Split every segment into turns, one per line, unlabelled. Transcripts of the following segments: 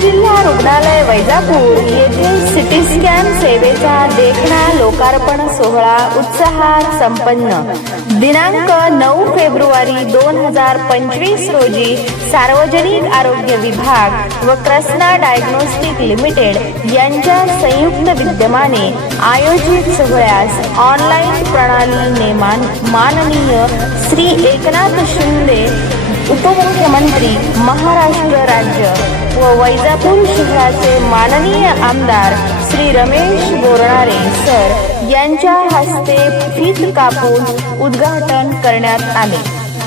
जिल्हा रुग्णालय वैजापूर येथे सिटी स्कॅन सेवेचा देखणा लोकार्पण सोहळा उत्साहात संपन्न. दिनांक नऊ फेब्रुवारी दोन हजार पंचवीस रोजी सार्वजनिक आरोग्य विभाग व क्रस्ना डायग्नोस्टिक लिमिटेड यांच्या संयुक्त विद्यमाने आयोजित सोहळ्यास ऑनलाईन प्रणालीने मान माननीय श्री एकनाथ शिंदे उपमुख्यमंत्री महाराष्ट्र राज्य व वैजापूर शहराचे माननीय आमदार श्री रमेश बोरणारे सर यांच्या हस्ते फीत कापून उद्घाटन करण्यात आले.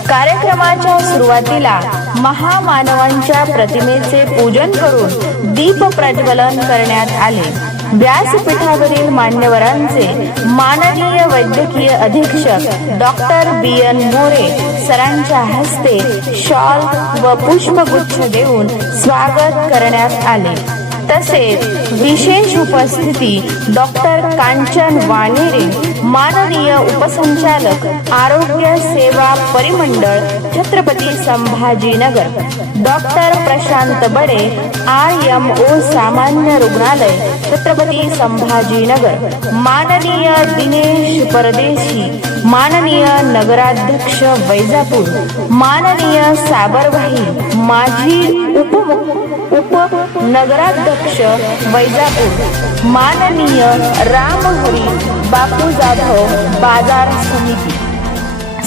कार्यक्रमाच्या सुरुवातीला महामानवांच्या प्रतिमेचे पूजन करून दीप प्रज्वलन करण्यात आले. व्यासपीठावरील मान्यवरांचे माननीय वैद्यकीय अधीक्षक डॉक्टर बी एन मोरे सरांच्या हस्ते शॉल व पुष्पगुच्छ देऊन स्वागत करण्यात आले. तसेच विशेष उपस्थिती डॉक्टर कांचन वानेरे माननीय उपसंचालक आरोग्य सेवा परिमंडळ Chhatrapati Sambhajinagar. Doctor Prashant Bade R M O सामान्य रुग्णालय छत्रपती संभाजीनगर. माननीय दिनेश परदेशी माननीय नगराध्यक्ष वैजापूर. माननीय साबरभाई माजी उप उप नगराध्यक्ष वैजापूर. माननीय रामहरी बापू जाधव बाजार समिती.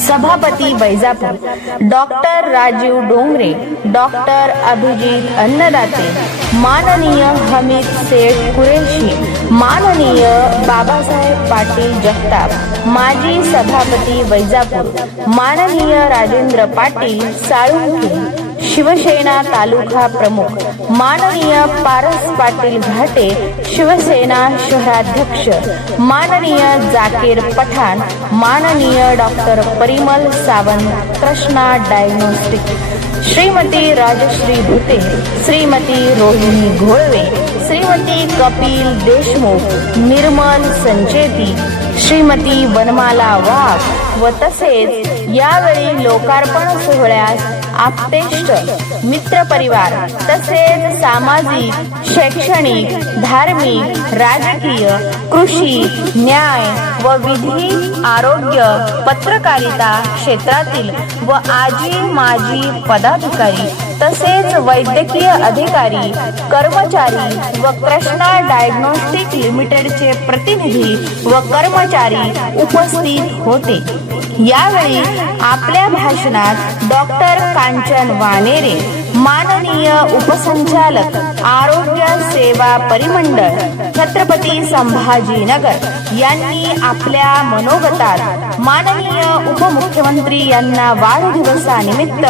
सभापती Vaijapur. Doctor Rajeev Dongre doctor Abhijit Annadate. माननीय हमीद शेख कुरेशी. माननीय बाबासाहेब पाटील जगताप. माजी सभापती वैजापूर. माननीय राजेंद्र पाटील साळुंखे. शिवसेना तालुका प्रमुख. माननीय पारस पाटील घाटे शिवसेना शहराध्यक्ष माननीय जाकीर पठाण माननीय डॉक्टर परिमल सावंत कृष्णा डायग्नोस्टिक श्रीमती राजश्री भुते श्रीमती रोहिणी घोळवे श्रीमती कपिल देशमुख निर्मल संचेती श्रीमती वनमाला वाघ व तसेच यावेळी लोकार्पण सोहळ्यास आपतेष्ट मित्र परिवार तसेच सामाजिक शैक्षणिक धार्मिक राजकीय कृषी न्याय व विधी आरोग्य पत्रकारिता क्षेत्रातील व आजी माजी पदाधिकारी तसेच वैद्यकीय अधिकारी कर्मचारी व कृष्णा डायग्नोस्टिक लिमिटेडचे प्रतिनिधी व कर्मचारी उपस्थित होते. यावेळी आपल्या भाषणात डॉक्टर कांचन वानेरे माननीय उपसंचालक आरोग्य सेवा परिमंडळ छत्रपती संभाजीनगर यांनी आपल्या मनोगतात माननीय उपमुख्यमंत्री यांना वाढदिवसानिमित्त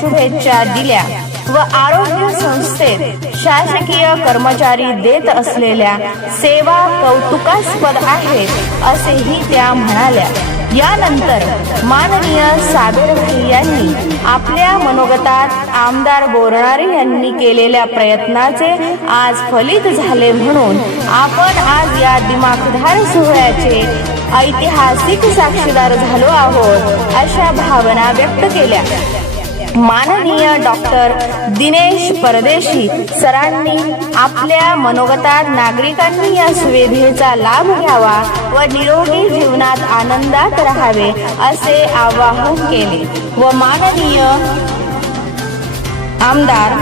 शुभेच्छा दिल्या व आरोग्य संस्थेत शासकीय कर्मचारी देत असलेल्या सेवा कौतुकास्पद आहेत असेही त्या म्हणाल्या. यानंतर माननीय साबेरभाई यांनी आपल्या मनोगतात आमदार बोरणारे यांनी केलेल्या प्रयत्नाचे आज फलित झाले म्हणून आपण आज या दिमाखदार सोहळ्याचे ऐतिहासिक साक्षीदार झालो आहोत अशा भावना व्यक्त केल्या. माननीय डॉक्टर दिनेश परदेशी सरांनी आपल्या मनोगतात नागरिकांनी या सुविधेचा लाभ घ्यावा व निरोगी जीवनात आनंदात राहावे असे आवाहन केले. व माननीय आमदार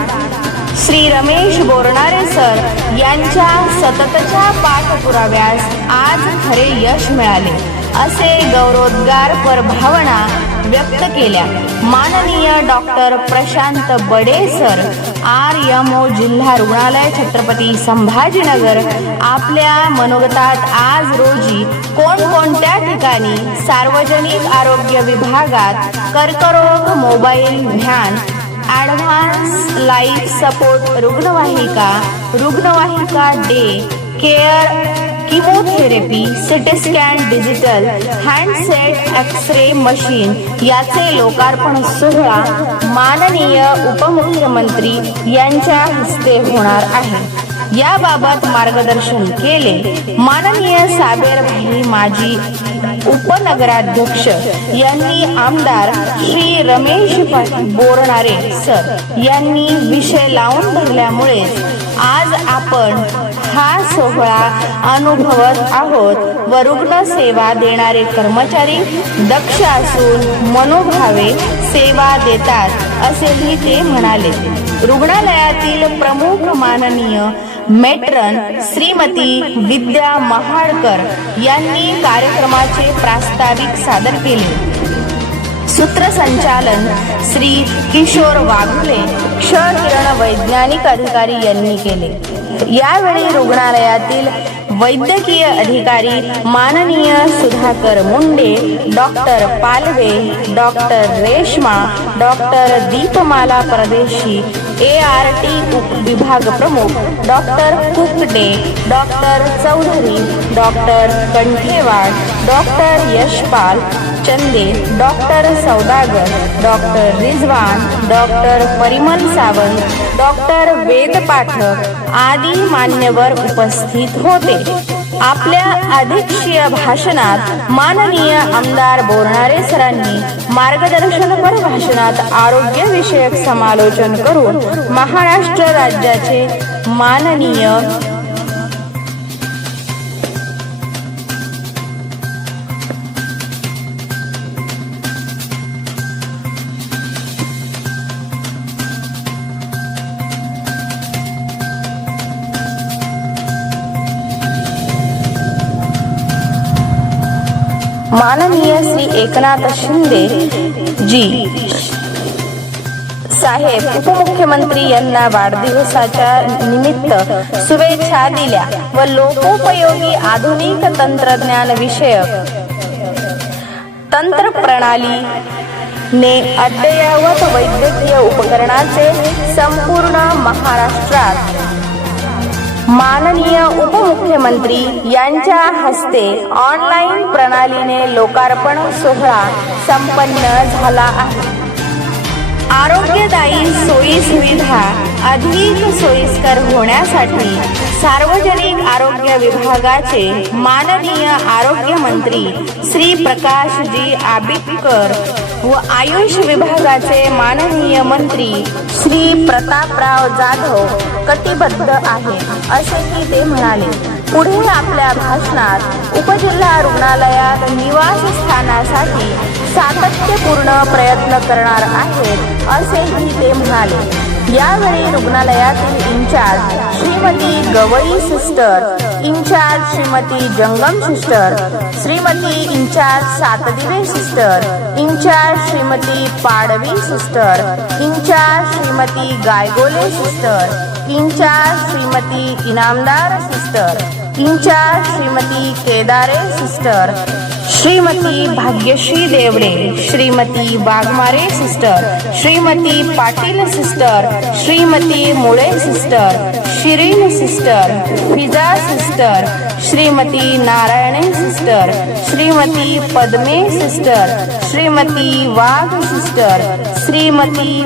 श्री रमेश बोरणारे सर यांच्या सततच्या पाठपुराव्यास आज खरे यश मिळाले. असे गौरवोद्गार पर भावना व्यक्त केल्या. माननीय doctor Prashant Bade sir R M O जिल्हा रुग्णालय छत्रपती संभाजीनगर आपल्या मनोगतात आज रोजी कोणकोणत्या ठिकाणी सार्वजनिक आरोग्य विभागात कर्करोग mobile van advance life support रुग्णवाहिका रुग्णवाहिका day care chemotherapy CT scan digital handset X-ray machine याचे लोकार्पण सोहळा माननीय उपमुख्यमंत्री यांच्या हस्ते होणार आहे. याबाबत मार्गदर्शन केले माननीय साबेर भाई माजी उपनगराध्यक्ष यांनी आमदार श्री रमेश बोरणारे सर यांनी विषय लावून धरल्यामुळे आज आपण हा सोहळा अनुभवत आहोत. व रुग्ण सेवा देणारे कर्मचारी दक्ष असून मनोभावे सेवा देतात असेही ते म्हणाले. रुग्णालयातील प्रमुख माननीय मेट्रन श्रीमती विद्या महाडकर यांनी कार्यक्रमाचे प्रास्ताविक सादर केले. सूत्रसंचालन श्री किशोर वाघुले क्षकिरण वैज्ञानिक अधिकारी यांनी केले. यावेळी रुग्णालयातील वैद्यकीय अधिकारी माननीय Sudhakar Munde doctor Palve doctor Reshma doctor Deepmala Pardeshi A R T उपविभाग प्रमुख doctor Kukde doctor Chaudhari doctor Kanthewad doctor Yashpal Chande doctor Saudagar doctor Rizwan doctor Parimal Sawant doctor Ved Pathak आदी मान्यवर उपस्थित होते. आपल्या अध्यक्षीय भाषणात माननीय आमदार बोरणारे सरांनी मार्गदर्शनपर भाषणात आरोग्य विषयक समालोचन करून महाराष्ट्र राज्याचे माननीय माननीय श्री एकनाथ शिंदे जी. साहेब उपमुख्यमंत्री यांना वाढदिवसाच्या निमित्त शुभेच्छा दिल्या व लोकोपयोगी आधुनिक तंत्रज्ञान विषयक तंत्र प्रणाली ने अद्ययावत वैद्यकीय उपकरणाचे संपूर्ण महाराष्ट्रात माननीय उपमुख्यमंत्री यांच्या हस्ते ऑनलाईन प्रणालीने लोकार्पण सोहळा संपन्न झाला आहे. आरोग्यदायी सोयी सुविधा अधिक सोयीस्कर होण्यासाठी सार्वजनिक आरोग्य विभागाचे माननीय आरोग्य मंत्री श्री प्रकाशजी आबिटकर व आयुष विभागाचे माननीय मंत्री श्री प्रतापराव जाधव कटिबद्ध आहे असे की ते म्हणाले. पुढे आपल्या भाषणात उपजिल्हा रुग्णालयात निवासस्थानासाठी सातत्यपूर्ण प्रयत्न करणार आहेत असेही ते म्हणाले. यावेळी रुग्णालयातील in charge Shrimati Gavai sister in charge Shrimati Jangam sister Shrimati in charge Satdive sister in charge Shrimati Padvi sister in charge Shrimati Gaygole sister in charge Shrimati Inamdar sister in charge Shrimati Kedare sister Shrimati Bhagyashree Devde Shrimati Waghmare sister Shrimati Patil sister Shrimati Mule sister Shirin sister Fiza sister Shrimati Narayane sister Shrimati Padme sister Shrimati Wagh sister Shrimati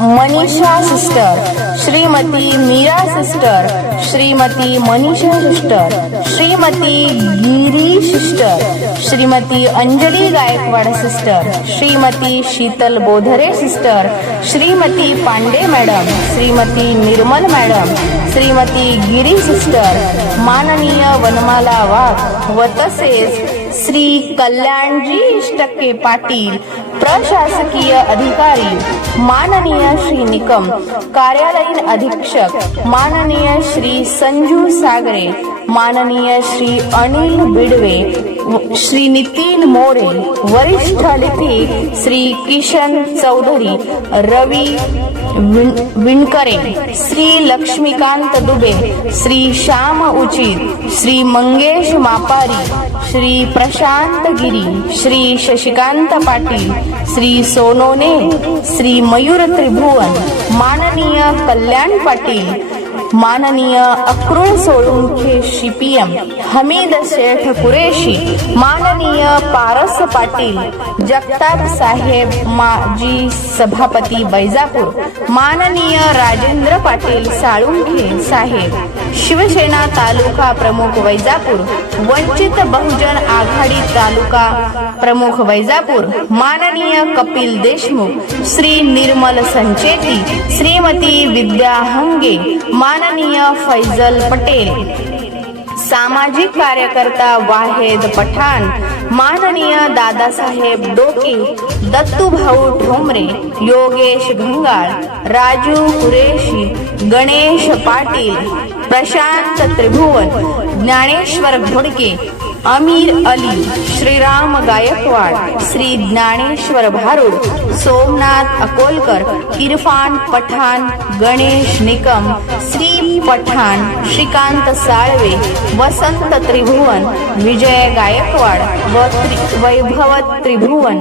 Manisha sister Shrimati Meera sister Shrimati Manisha sister Shrimati Giri sister Shrimati Anjali Gaikwad sister Shrimati Sheetal Bodhare sister Shrimati Pandey madam Shrimati Nirmal madam Shrimati Giri sister माननीय वनमाला वाघ व तसेच श्री कल्याणजी टक्के पाटील प्रशासकीय अधिकारी माननीय श्री निकम कार्यालयीन अधीक्षक माननीय श्री संजू सागरे माननीय श्री अनिल बिडवे श्री नितीन मोरे वरिष्ठ लिपिक श्री किशन चौधरी रवी विण- विणकरे श्री लक्ष्मीकांत दुबे श्री श्याम उचित श्री मंगेश मापारी श्री प्रशांत गिरी श्री शशिकांत पाटील श्री सोनोने श्री मयूर त्रिभुवन माननीय कल्याण पाटील माननीय अक्रूर सोळुंखे शिपीएम हमीद शेठ कुरेशी माननीय पारस पाटील जगताप साहेब माजी सभापती बैजापूर माननीय राजेंद्र पाटील साळुंखे साहेब शिवसेना तालुका प्रमुख वैजापूर वंचित बहुजन आघाडी तालुका प्रमुख वैजापूर माननीय कपिल देशमुख श्री निर्मल संचेती श्रीमती विद्या हंगे मान माननीय फैजल पटेल. सामाजिक कार्यकर्ता वाहेद पठाण माननीय दादासाहेब डोके दत्तूभाऊ ठोंबरे योगेश घंगाळ राजू कुरेशी गणेश पाटील प्रशांत त्रिभुवन ज्ञानेश्वर घोडके अमीर अली श्रीराम गायकवाड श्री ज्ञानेश्वर भारुड सोमनाथ अकोलकर इरफान पठाण गणेश निकम श्री पठाण श्रीकांत साळवे वसंत त्रिभुवन विजय गायकवाड व त्रि- वैभव त्रिभुवन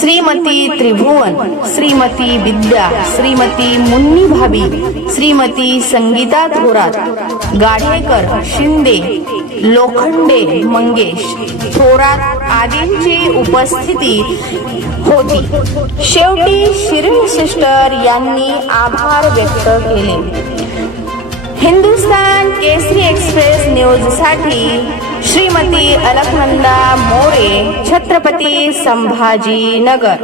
श्रीमती त्रिभुवन श्रीमती विद्या श्रीमती मुन्नी भाभी श्रीमती संगीता थोरात गाढेकर शिंदे लोखंडे मंगेश. थोरात आदींची उपस्थिती होती. शेवटी शिरीन सिस्टर यांनी आभार व्यक्त केले. हिंदुस्तान केसरी एक्सप्रेस न्यूजसाठी श्रीमती अलकनंदा मोरे छत्रपती संभाजी नगर